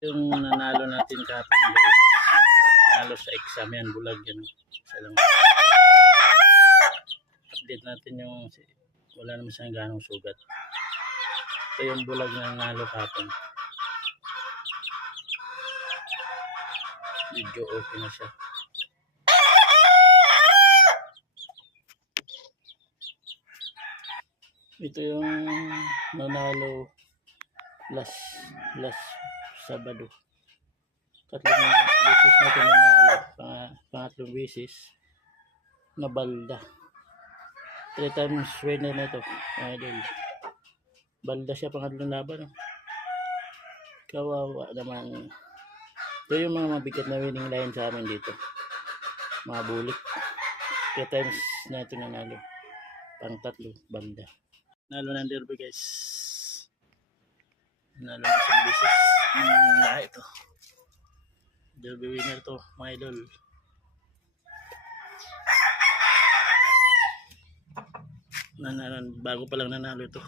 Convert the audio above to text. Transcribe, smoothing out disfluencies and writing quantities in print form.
Yung nanalo natin kahapon guys, nanalo sa exam yan, bulag yan. Salang update natin yung wala naman siyang ganong sugat. Ito yung bulag na nanalo kahapon. Medyo okay na siya. Ito yung nanalo last Sabado. Tatlong beses na ito nanalo. Pangatlong beses na Balda. 3 times winner na ito. Idol. Balda siya pangatlong laban. Kawawa naman. Ito yung mga mabigat na winning line sa amin dito. Mga bulik. 3 times na ito nanalo. Pang tatlo, Balda. Nalo ng derby guys. Nalo na sa beses. Ito. Derby winner to, mga idol. Bago pa lang nanalo ito.